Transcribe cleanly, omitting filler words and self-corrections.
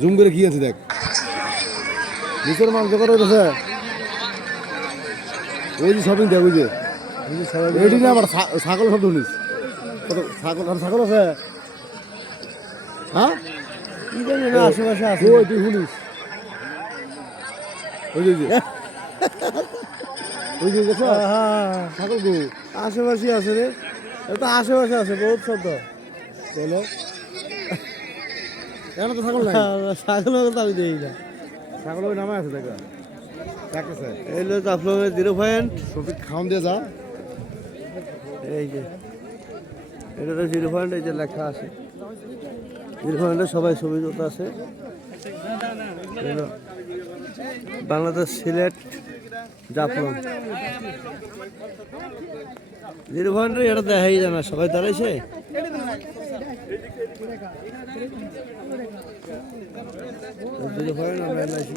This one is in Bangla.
জুম করে কি আছে দেখ নিচের মাংস করা হয়েছে ওই যে শপিং দেখ ওই যে রেডি না আবার ছাগল সব শুনিস কত ছাগল আর ছাগল আছে হ্যাঁ কি জানি না আশেপাশে আছে ওই তুই শুনিস ওই যে ওই যে দেখো ছাগল গো আশেপাশে আছে রে এটা আশেপাশে আছে বহুত শব্দ চলো কেন তো ছাগল নাই ছাগল তো আমি দেই না ছাগল ওই নামে আছে দেখা দেখতেছে এই লো জাফলংয়ের 0 পয়েন্ট সফিক খাওন দিয়ে যা এই যে এটা তো 0 পয়েন্ট এই যে লেখা আছে 0 পয়েন্টে সবাই ছবি তুলতে আছে বাংলাদেশ সিলেট জাফলং 0 পয়েন্টে এটা দেখাই যায় না সবাই দাঁড়াইছে আমরা এলাইছি